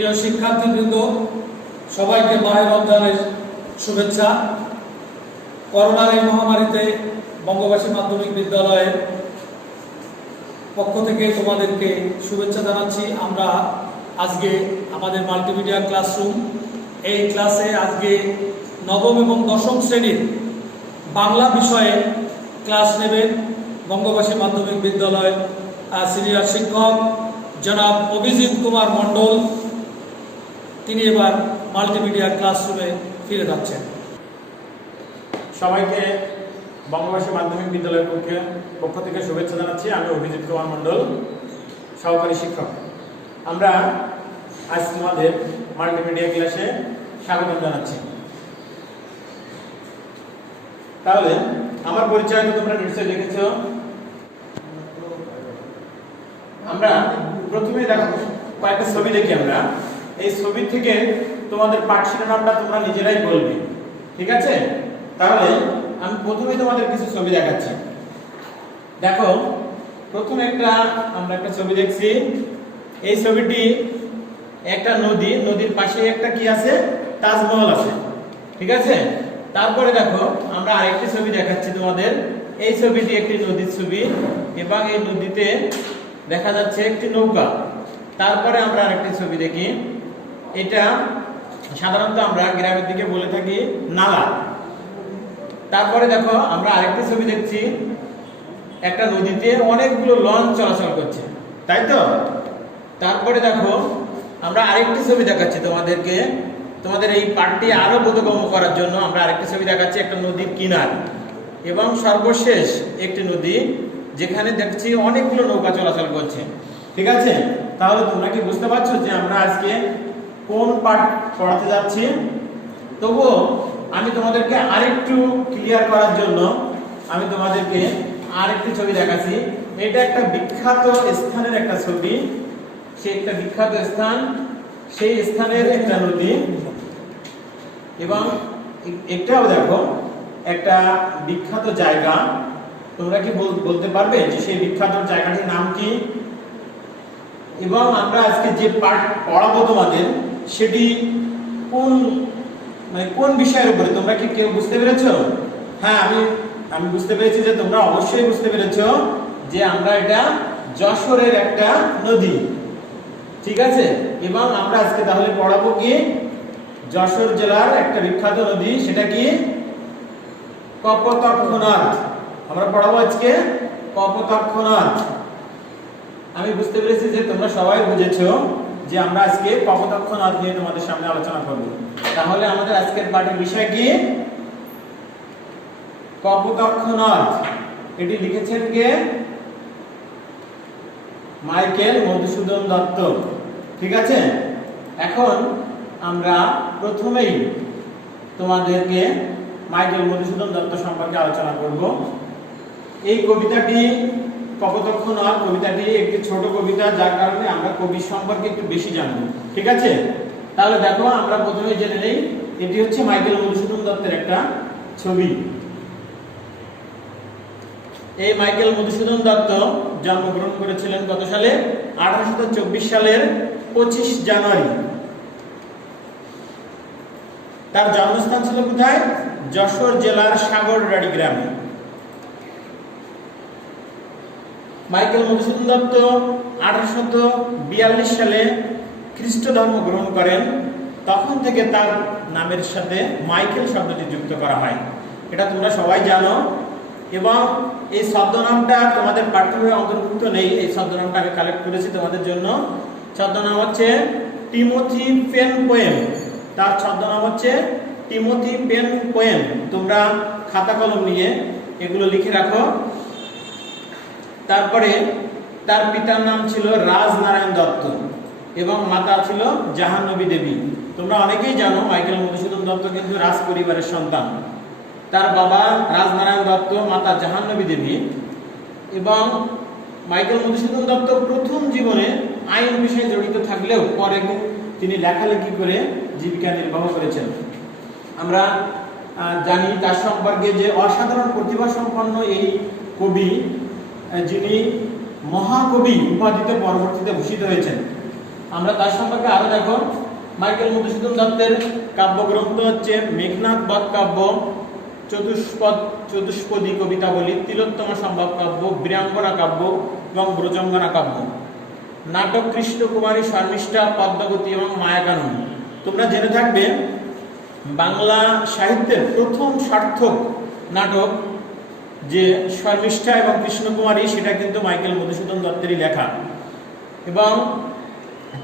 প্রিয় শিক্ষার্থীবৃন্দ, সবাইকে মাহে রমজানের শুভেচ্ছা। করোনার এই মহামারীতে বঙ্গবাসী মাধ্যমিক বিদ্যালয়ের পক্ষ থেকে তোমাদেরকে শুভেচ্ছা জানাচ্ছি। আমরা আজকে আমাদের মাল্টিমিডিয়া ক্লাসরুম, এই ক্লাসে আজকে নবম এবং দশম শ্রেণীর বাংলা বিষয়ে ক্লাস নেবেন বঙ্গবাসী মাধ্যমিক বিদ্যালয়ের সিনিয়র শিক্ষক জনাব অভিজিৎ কুমার মণ্ডল। তিনি এবার মাল্টিমিডিয়া ক্লাসরুমে ফিরে যাচ্ছেন। সবাইকে বঙ্গবাসী মাধ্যমিক বিদ্যালয়ের পক্ষ থেকে শুভেচ্ছা জানাচ্ছি। আমি অভিজিৎ কুমার মণ্ডল, সহকারী শিক্ষক। আমরা আজ তোমাদের মাল্টিমিডিয়া ক্লাসে স্বাগত জানাচ্ছি। তাহলে আমার পরিচয় তো তোমরা নিশ্চয়ই লিখেছ। আমরা প্রথমে দেখো কয়েকটা ছবি দেখি। আমরা এই ছবি থেকে তোমাদের পাঠ শিরোনামটা তোমরা নিজেরাই বলবে, ঠিক আছে? তাহলে আমি প্রথমে তোমাদের কিছু ছবি দেখাচ্ছি। দেখো, প্রথমে আমরা একটা ছবি দেখছি। এই ছবিটি একটা নদী, নদীর পাশে একটা কি আছে? তাজমহল আছে, ঠিক আছে? তারপরে দেখো আমরা আরেকটি ছবি দেখাচ্ছি তোমাদের। এই ছবিটি একটি নদীর ছবি এবং এই নদীতে দেখা যাচ্ছে একটি নৌকা। তারপরে আমরা আরেকটি ছবি দেখি। এটা সাধারণত আমরা গ্রামের দিকে বলে থাকি নালা। তারপরে দেখো আমরা আরেকটি ছবি দেখছি। একটা নদীতে অনেকগুলো লঞ্চ চলাচল করছে, তাই তো? তারপরে দেখো আমরা আরেকটি ছবি দেখাচ্ছি তোমাদেরকে। তোমাদের এই পাঠটি আরো বোধগম্য করার জন্য আমরা আরেকটি ছবি দেখাচ্ছি, একটা নদীর কিনার এবং সর্বশেষ একটি নদী যেখানে দেখছি অনেকগুলো নৌকা চলাচল করছে, ঠিক আছে? তাহলে তোমরা কি বুঝতে পারছো যে আমরা আজকে কোন পাঠ পড়াতে যাচ্ছি? তবুও আমি তোমাদেরকে আরেকটু ক্লিয়ার করার জন্য আমি তোমাদেরকে আরেকটি ছবি দেখাচ্ছি। এটা একটা বিখ্যাত স্থানের একটা ছবি। সেই একটা বিখ্যাত স্থান, সেই স্থানের একটা নদী এবং এটাও দেখো একটা বিখ্যাত জায়গা। তোমরা কি বলতে পারবে যে সেই বিখ্যাত জায়গাটির নাম কি? এবং আমরা আজকে যে পাঠ পড়াবো তোমাদের সেটি কোন বিষয়ের উপরে? তোমরা কি কেউ বুঝতে পেরেছো? হ্যাঁ, আমি বুঝতে পেরেছি যে তোমরা অবশ্যই বুঝতে পেরেছো যে আমরা এটা যশোরের একটা নদী, ঠিক আছে? এবং আমরা আজকে তাহলে পড়াবো কি? যশোর জেলার একটা বিখ্যাত নদী, সেটা কি? কপোতাক্ষ নদ। আমরা পড়াবো আজকে কপোতাক্ষ নদ। আমি বুঝতে পেরেছি যে তোমরা সবাই বুঝেছো যে আমরা আজকে কপোতাক্ষ নদ নিয়ে তোমাদের সামনে আলোচনা করব। তাহলে আমাদের আজকের পাঠের বিষয় কি? কপোতাক্ষ নদ। এটি লিখেছেন কে? মাইকেল মধুসূদন দত্ত, ঠিক আছে? এখন আমরা প্রথমেই তোমাদেরকে মাইকেল মধুসূদন দত্ত সম্পর্কে আলোচনা করব। এই কবিতাটি কপোতাক্ষ নদ কবিতাটি একটি ছোট কবিতা, যার কারণে আমরা কবি সম্পর্কে একটু বেশি জানবো, ঠিক আছে? তাহলে দেখো আমরা প্রথমে জেনে নেই, এটি হচ্ছে মাইকেল মধুসূদন দত্তের একটা ছবি। এই মাইকেল মধুসূদন দত্ত জন্মগ্রহণ করেছিলেন কত সালে? 1824 সালের 25 জানুয়ারি। তার জন্মস্থান ছিল কোথায়? যশোর জেলার সাগররাড়ি গ্রামে। মাইকেল মধুসূদন দত্ত 1842 সালে খ্রিস্ট ধর্ম গ্রহণ করেন। তখন থেকে তার নামের সাথে মাইকেল শব্দটি যুক্ত করা হয়, এটা তোমরা সবাই জানো। এবং এই ছদ্মনামটা তোমাদের পাঠ্যবইয়ে অন্তর্ভুক্ত নেই। এই ছদ্মনামটা আমি কালেক্ট করেছি তোমাদের জন্য। ছদ্মনাম হচ্ছে টিমোথি পেন পোয়েম। তার ছদ্মনাম হচ্ছে টিমোথি পেন পোয়েম। তোমরা খাতা কলম নিয়ে এগুলো লিখে রাখো। তারপরে তার পিতার নাম ছিল রাজনারায়ণ দত্ত এবং মাতা ছিল জাহানবী দেবী। তোমরা অনেকেই জানো মাইকেল মধুসূদন দত্ত কিন্তু রাজ পরিবারের সন্তান। তার বাবা রাজনারায়ণ দত্ত, মাতা জাহানবী দেবী। এবং মাইকেল মধুসূদন দত্ত প্রথম জীবনে আইন বিষয়ে জড়িত থাকলেও পরে তিনি লেখালেখি করে জীবিকা নির্বাহ করেছেন। আমরা জানি তার সম্পর্কে যে অসাধারণ প্রতিভা সম্পন্ন এই কবি, যিনি মহাকবি উপাধিতে পরবর্তীতে ভূষিত হয়েছেন। আমরা তার সম্পর্কে আরো দেখো, মাইকেল মধুসূদন দত্তের কাব্যগ্রন্থ হচ্ছে মেঘনাদ বধ কাব্য, চতুষ্পদী কবিতাবলী, তিলোত্তমা সম্ভব কাব্য, বীরাঙ্গনা কাব্য এবং ব্রজঙ্গনা কাব্য, নাটক কৃষ্ণকুমারী, শর্মিষ্ঠা, পদ্মাবতী এবং মায়াকানন। তোমরা জেনে থাকবে বাংলা সাহিত্যের প্রথম সার্থক নাটক যে শর্মিষ্ঠা এবং কৃষ্ণকুমারী, সেটা কিন্তু মাইকেল মধুসূদন দত্তেরই লেখা, এবং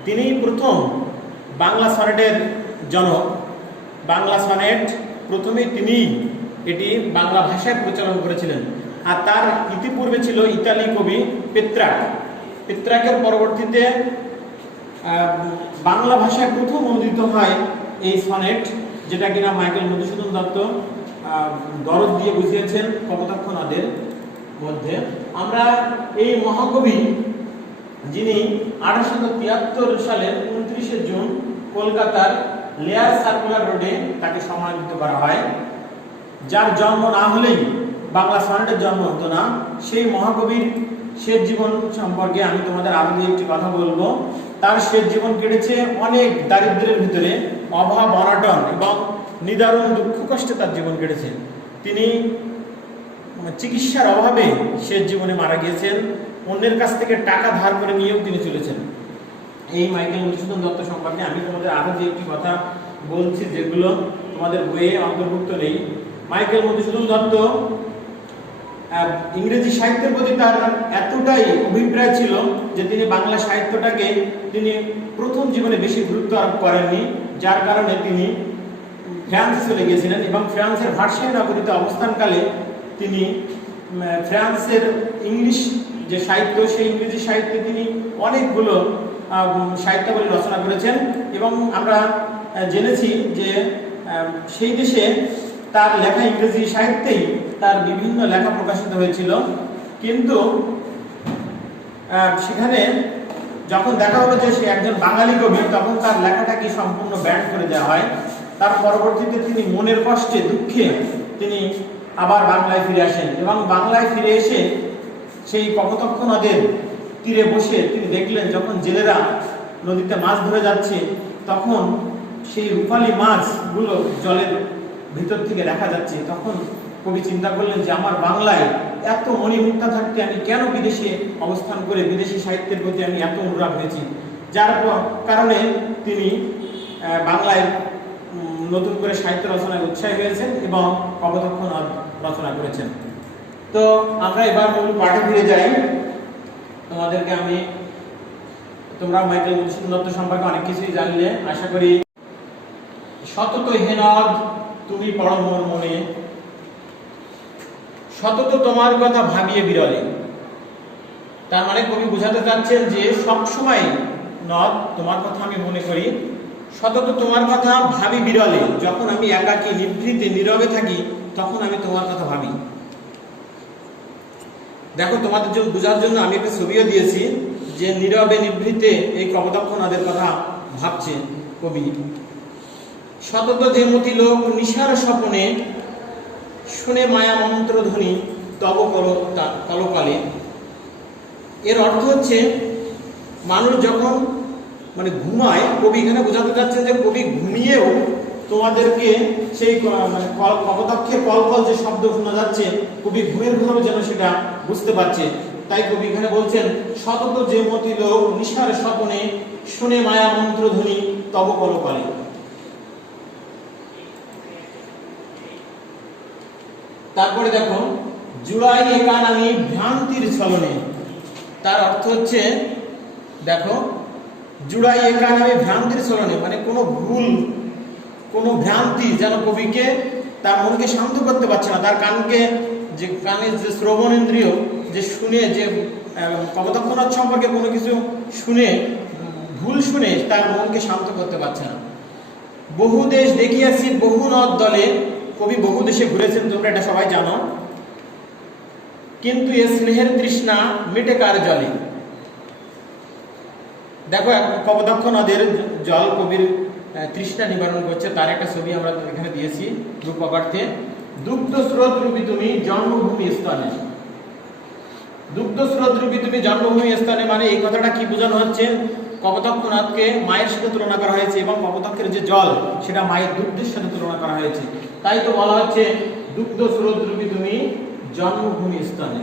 তিনি প্রথম বাংলা সনেটের জনক। বাংলা সনেট প্রথমেই তিনি এটি বাংলা ভাষায় প্রচলন করেছিলেন, আর তার ইতিপূর্বে ছিল ইতালি কবি পেত্রাকের পরবর্তীতে বাংলা ভাষায় প্রথম অনুদিত হয় এই সনেট, যেটা কিনা মাইকেল মধুসূদন দত্ত দরদ দিয়ে বুঝিয়েছেন কপোতাক্ষ নদের মধ্যে। আমরা এই মহাকবি, যিনি 1873 সালের 29শে জুন কলকাতার লেয়ার সার্কুলার রোডে তাকে সমাহিত করা হয়, যার জন্ম না হলেই বাংলা সনেটের জন্ম হতো না, সেই মহাকবির শেষ জীবন সম্পর্কে আমি তোমাদের আরো একটি কথা বলবো। তার শেষ জীবন কেটেছে অনেক দারিদ্র্যের ভিতরে, অভাব অনটন এবং নিদারুণ দুঃখ কষ্টে তার জীবন কেটেছে। তিনি চিকিৎসার অভাবে শেষ জীবনে মারা গিয়েছেন, অন্যের কাছ থেকে টাকা ধার করে নিয়েও তিনি চলেছেন। এই মাইকেল মধুসূদন দত্ত সম্পর্কে আমি তোমাদের আরো যে একটি কথা বলছি, যেগুলো তোমাদের বইয়ে অন্তর্ভুক্ত নেই। মাইকেল মধুসূদন দত্ত ইংরেজি সাহিত্যের প্রতি তার এতটাই অভিপ্রায় ছিল যে তিনি বাংলা সাহিত্যটাকে তিনি প্রথম জীবনে বেশি গুরুত্ব আরোপ করেননি, যার কারণে তিনি ফ্রান্স চলে গিয়েছিলেন এবং ফ্রান্সের ভার্সাই নগরীতে অবস্থানকালে তিনি ফ্রান্সের ইংলিশ যে সাহিত্য, সেই ইংরেজি সাহিত্যে তিনি অনেকগুলো সাহিত্যাবলী রচনা করেছেন, এবং আমরা জেনেছি যে সেই দেশে তার লেখা ইংরেজি সাহিত্যেই তার বিভিন্ন লেখা প্রকাশিত হয়েছিল। কিন্তু সেখানে যখন দেখা হলো যে সে একজন বাঙালি কবি, তখন তার লেখাটাকে সম্পূর্ণ ব্যান করে দেওয়া হয়। তার পরবর্তীতে তিনি মনের কষ্টে দুঃখে তিনি আবার বাংলায় ফিরে আসেন, এবং বাংলায় ফিরে এসে সেই কপোতাক্ষ নদের তীরে বসে তিনি দেখলেন যখন জেলেরা নদীতে মাছ ধরে যাচ্ছে, তখন সেই রূপালী মাছগুলো জলের ভিতর থেকে দেখা যাচ্ছে। তখন কবি চিন্তা করলেন যে আমার বাংলায় এত মণিমুক্তা থাকতে আমি কেন বিদেশে অবস্থান করে বিদেশি সাহিত্যের প্রতি আমি এত অনুরাগ হয়েছি, যার কারণে তিনি বাংলায় নতুন করে সাহিত্য রচনায় উৎসাহী হয়েছেন এবং কপোতাক্ষ নদ রচনা করেছেন। তো আমরা এবার মূল পাঠে ফিরে যাই। তোমাদেরকে তোমরা মাইকেল মধুসূদন দত্ত সম্পর্কে অনেক কিছুই জানলে আশা করি। সতত হে নদ তুমি পড়ো মোর মনে, সতত তোমার কথা ভাবিয়ে বিরলে। তার মানে কবি বোঝাতে চাচ্ছেন যে সব সময় নদ তোমার কথা আমি মনে করি, সতত তোমার কথা ভাবি বিরলে। যখন আমি একাকী নিভৃতে নীরবে থাকি তখন আমি তোমার কথা ভাবি। দেখো, তোমাদের জন্য বোঝার জন্য আমি একটা ছবিও দিয়েছি যে নীরবে নিভৃতে এই কপোতাক্ষ নদের কথা ভাবছে কবি। সতত যে মতি লোক নিশার স্বপনে শুনে মায়া মন্ত্র ধ্বনি তব কলকালে। এর অর্থ হচ্ছে মানুষ যখন ঘুমায়, কবি এখানে বোঝাতে চাচ্ছেন যে কবি ঘুমিয়েও তোমাদেরকে সেই কপোতাক্ষের কলকল যে শব্দ শোনা যাচ্ছে, কবি ঘুমের ঘরেও যেন সেটা বুঝতে পারছে। তাই কবি এখানে বলছেন সতত যে মতি লোক নিশার স্বপনে শুনে মায়া মন্ত্র ধ্বনি তব কলকালে। তারপরে দেখো, জুড়াই একান আমি ভ্রান্তির ছলনে। তার অর্থ হচ্ছে, দেখো, জুড়াই একান আমি ভ্রান্তির ছলনে, মানে কোনো ভুল, কোনো ভ্রান্তি যেন কবিকে তার মনকে শান্ত করতে পারছে না। তার কানের যে শ্রবণ ইন্দ্রিয় যে শুনে, যে কপোতাক্ষ নদ সম্পর্কে কোনো কিছু শুনে, ভুল শুনে তার মনকে শান্ত করতে পারছে না। বহু দেশ দেখিয়াছি বহু নদ দলে। কবি বহু দেশে ঘুরেছেন, তোমরা এটা সবাই জানো, কিন্তু এ স্নেহের তৃষ্ণা মিটে কার জলে। দেখো, কপোতাক্ষ নদের জল কবির তৃষ্ণা নিবারণ করছে, তার একটা ছবি আমরা এখানে দিয়েছি রূপকার্থে। দুগ্ধ স্রোত রূপী তুমি জন্মভূমি স্থানে। দুগ্ধ স্রোত রূপী তুমি জন্মভূমি স্থানে মানে এই কথাটা কি বোঝানো হচ্ছে কপোতাক্ষ নদকে মায়ের সাথে তুলনা করা হয়েছে এবং কপোতাক্ষের যে জল সেটা মায়ের দুগ্ধের সাথে তুলনা করা হয়েছে। তাই তো বলা হচ্ছে দুগ্ধ স্রোতরূপী তুমি জন্মভূমি স্তনে।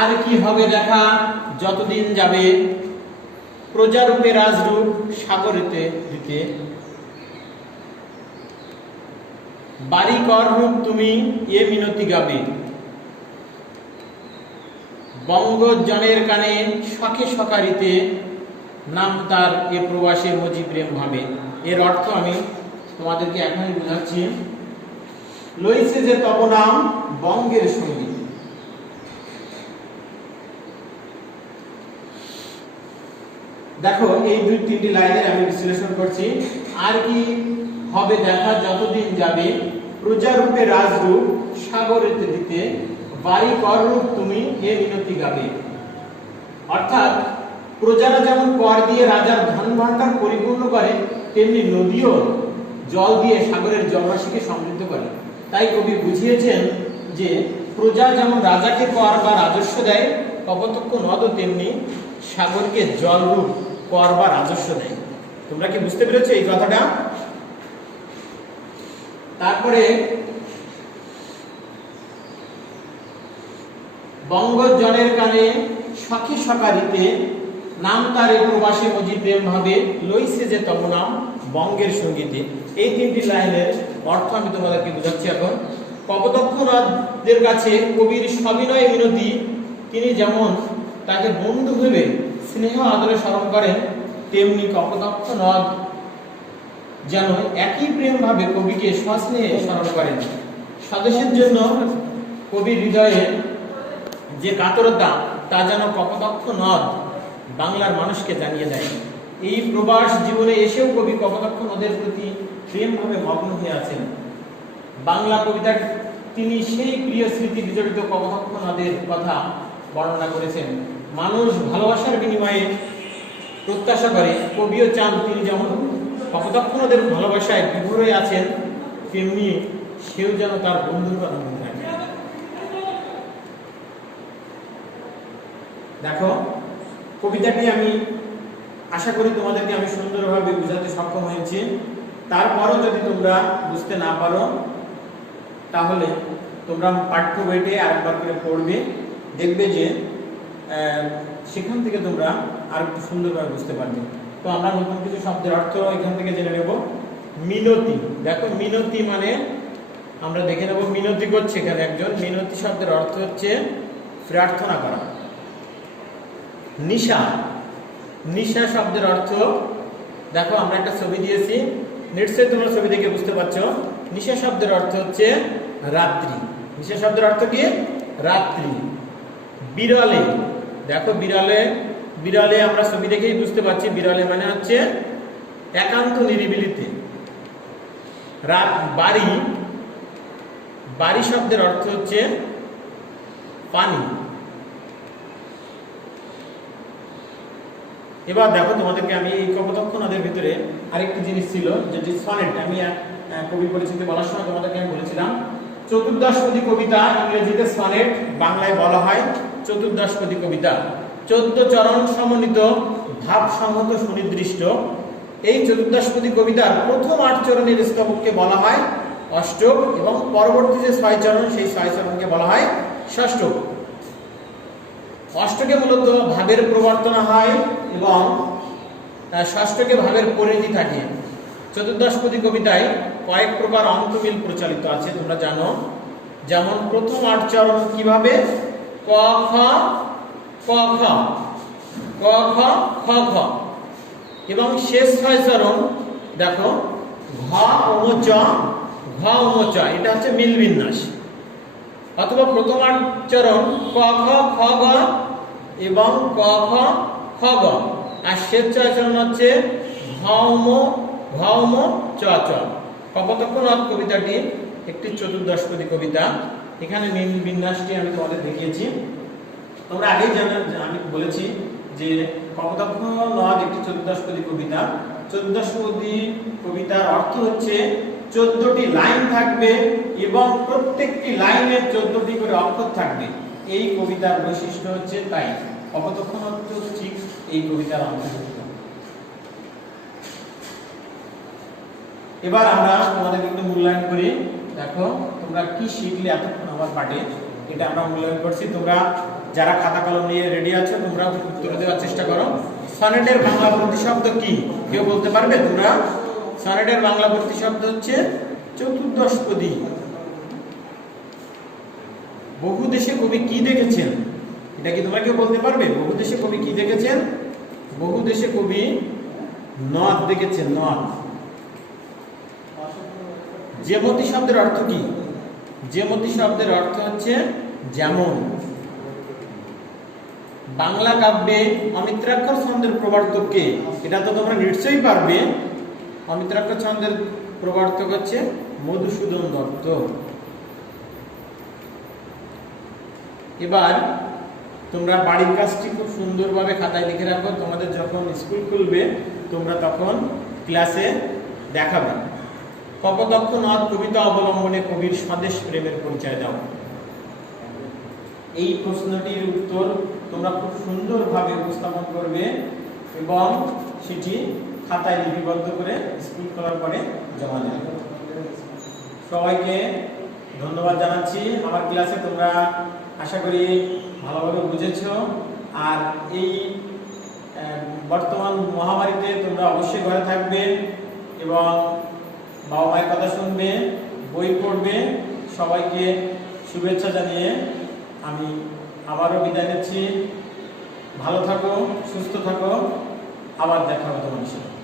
আর কি হবে দেখা যতদিন যাবে, প্রজারূপে রাজরূপ সাগরেতে দিতে, বাড়িকর রূপ তুমি এ মিনতি গাবে, বঙ্গজনের কানে শখে সকারিতে, নাম তার এ প্রবাসে মজি প্রেম ভাবে। এর অর্থ আমি তোমাদেরকে এখনই বোঝাচ্ছি। লইছে যে তব নাম বঙ্গের সঙ্গী। দেখো এই 2-3টি লাইনের আমি বিশ্লেষণ করছি। আর কি হবে দেখা যতদিন যাবে, প্রজারূপে রাজরূপ সাগরেতে দিতে, বাড়ি কর রূপ তুমি এ মিনতি গাবে। অর্থাৎ প্রজারা যেমন কর দিয়ে রাজার ধন ভাণ্ডার পরিপূর্ণ করে, তেমনি নদীও জল দিয়ে সাগরের জলরাশিকে সমৃদ্ধ করে। তাই কবি বুঝিয়েছেন যে প্রজা যেমন রাজাকে কর বা রাজস্ব দেয়, কপোতাক্ষ নদও তেমনি সাগরকে জলরূপ কর বা রাজস্ব দেয়। তোমরা কি বুঝতে পেরেছো এই কথাটা? তারপরে বঙ্গজনের কানে সখী সকারিতে, নাম তারে প্রবাসী মজি প্রেম ভাবে, লইছে যে তব নাম বঙ্গের সঙ্গীতে। এই 3টি লাইনের অর্থ আমি তোমাদেরকে বোঝাচ্ছি এখন। কপোতাক্ষ নদের কাছে কবির সবিনয় মিনতি, তিনি যেমন তাকে বন্ধু ভেবে স্নেহ আদরে স্মরণ করেন, তেমনি কপোতাক্ষ নদ যেন একই প্রেম ভাবে কবিকে সস্নেহে স্মরণ করেন। স্বদেশের জন্য কবির হৃদয়ে যে কাতরতা, তা যেন কপোতাক্ষ নদ বাংলার মানুষকে জানিয়ে দেয়। এই প্রবাস জীবনে এসেও কবি কপোতাক্ষ নদের প্রতি প্রেম ভাবে মগ্ন হয়ে আছেন। বাংলা কবিতার তিনি সেই প্রিয় স্মৃতি বিজড়িত কপোতাক্ষ নদের কথা বর্ণনা করেছেন। মানুষ ভালোবাসার বিনিময়ে প্রত্যাশা করে, কবিও চান তিনি যেমন কপোতাক্ষ নদের ভালোবাসায় বিভোর হয়ে আছেন, তেমনি সেও যেন তার বন্ধুর কথা মনে রাখে। দেখো কবিতাটি আমি আশা করি তোমাদেরকে আমি সুন্দরভাবে বোঝাতে সক্ষম হয়েছি। তারপরও যদি তোমরা বুঝতে না পারো, তাহলে তোমরা পাঠ্য বইটি আরেকবার করে পড়বে, দেখবে যে সেখান থেকে তোমরা আর একটু সুন্দরভাবে বুঝতে পারবে। তো আমরা নতুন কিছু শব্দের অর্থ এখান থেকে জেনে নেব। মিনতি, দেখো মিনতি মানে আমরা দেখে নেব মিনতি করছে এখানে একজন। মিনতি শব্দের অর্থ হচ্ছে প্রার্থনা করা। নিশা, নিশা শব্দের অর্থ দেখো আমরা একটা ছবি দিয়েছি, নিশ্চয়ই তোমরা ছবি দেখে বুঝতে পারছো। নিশা শব্দের অর্থ হচ্ছে রাত্রি। নিশা শব্দের অর্থ কি? রাত্রি। বিরলে, দেখো বিরলে, বিরলে আমরা ছবি দেখেই বুঝতে পারছি বিরলে মানে হচ্ছে একান্ত নিরিবিলিতে। রাত, বাড়ি, বাড়ি শব্দের অর্থ হচ্ছে পানি। এবার দেখো তোমাদেরকে আমি এই কপোতাক্ষ নদের ভিতরে আরেকটি জিনিস ছিল, যেটি সনেট। আমি কবি পরিচিতি বলার সময় তোমাদেরকে আমি বলেছিলাম চতুর্দশপদী কবিতা, ইংরেজিতে সনেট, বাংলায় বলা হয় চতুর্দশপদী কবিতা। 14 চরণ সমন্বিত, ভাব সংহত, সুনির্দিষ্ট। এই চতুর্দশপদী কবিতার প্রথম 8 চরণের স্তবককে বলা হয় অষ্টক, এবং পরবর্তী যে 6 চরণ সেই 6 চরণকে বলা হয় ষষ্ঠক। অষ্টকে মূলত ভাবের প্রবর্তনা হয় এবং ষষ্ঠকে ভাবের পরিণতি থাকে। চতুর্দশপদী কবিতায় কয়েক প্রকার অন্তমিল প্রচলিত আছে, তোমরা জানো। যেমন প্রথম 8 চরণ কিভাবে? ক খ ক খ, ক খ খ খ, এবং শেষ 6 চরণ দেখো ঘ ও চ, ঘ ও চ, এটা হচ্ছে মিল বিন্যাস। অথবা প্রথম 8 চরণ ক খ খ গ এবং ক খ খ গ, আর শেষ 6 চরণ হচ্ছে ঘ ম চ চ। কপোতাক্ষ নদ কবিতাটি একটি চতুর্দশপদী কবিতা। এখানে মিল বিন্যাসটি আমি তোমাদের দেখিয়েছি। তোমরা আগেই জানো, আমি বলেছি যে কপোতাক্ষ নদ একটি চতুর্দশপদী কবিতা। চতুর্দশপদী কবিতার অর্থ হচ্ছে 14টি লাইন থাকবে এবং প্রত্যেকটি লাইনে 14টি করে অক্ষর থাকবে। এই কবিতার বৈশিষ্ট্য হচ্ছে তাই। অপতক্ষণত্ব ঠিক এই কবিতার অন্তর্ভুক্ত। এবার আমরা তোমাদের একটু মূল্যায়ন করি। দেখো তোমরা কি শিখলে এতক্ষণ আমার পাঠে, এটা আমরা মূল্যায়ন করছি। তোমরা যারা খাতা কলম নিয়ে রেডি আছো তোমরা উত্তর দেওয়ার চেষ্টা করো। সনেটের বাংলা প্রতিশব্দ কি কেউ বলতে পারবে? তোমরা সনেটের বাংলা প্রতিশব্দ হচ্ছে চতুর্দশপদী। বহু দেশে কবি কি দেখেছেন, এটা কি তোমরা কেউ বলতে পারবে? বহু দেশে কবি কি দেখেছেন? বহু দেশে কবি নদ দেখেছেন, নদ। যেমতি শব্দের অর্থ কি? যেমতি শব্দের অর্থ হচ্ছে যেমন। বাংলা কাব্যে অমিত্রাক্ষর ছন্দের প্রবর্তক কে? এটা তো তোমরা নিশ্চয়ই পারবে। অমিত্রাক্ষর ছন্দের প্রবর্তক হচ্ছে মধুসূদন দত্ত। এবার তোমরা বাড়ির কাজটি খুব সুন্দরভাবে খাতায় লিখে রাখো। তোমাদের যখন স্কুল খুলবে তোমরা তখন ক্লাসে দেখাবে। কপোতক্ষ নদ কবিতা অবলম্বনে কবির স্বদেশ প্রেমের পরিচয় দাও। এই প্রশ্নটির উত্তর তোমরা খুব সুন্দরভাবে উপস্থাপন করবে এবং সেটি খাতায় লিপিবদ্ধ করে স্কুল খোলার পরে জমা দেবে। সবাইকে ধন্যবাদ জানাচ্ছি। আমার ক্লাসে তোমরা আশা করি ভালোভাবে বুঝেছো। আর এই বর্তমান মহামারীতে তোমরা অবশ্যই ঘরে থাকবে এবং বাবা মায়ের কথা শুনবে, বই পড়বে। সবাইকে শুভেচ্ছা জানিয়ে আমি আবারও বিদায় নিচ্ছি। ভালো থাকো, সুস্থ থাকো, আবার দেখা হবে তোমার সাথে।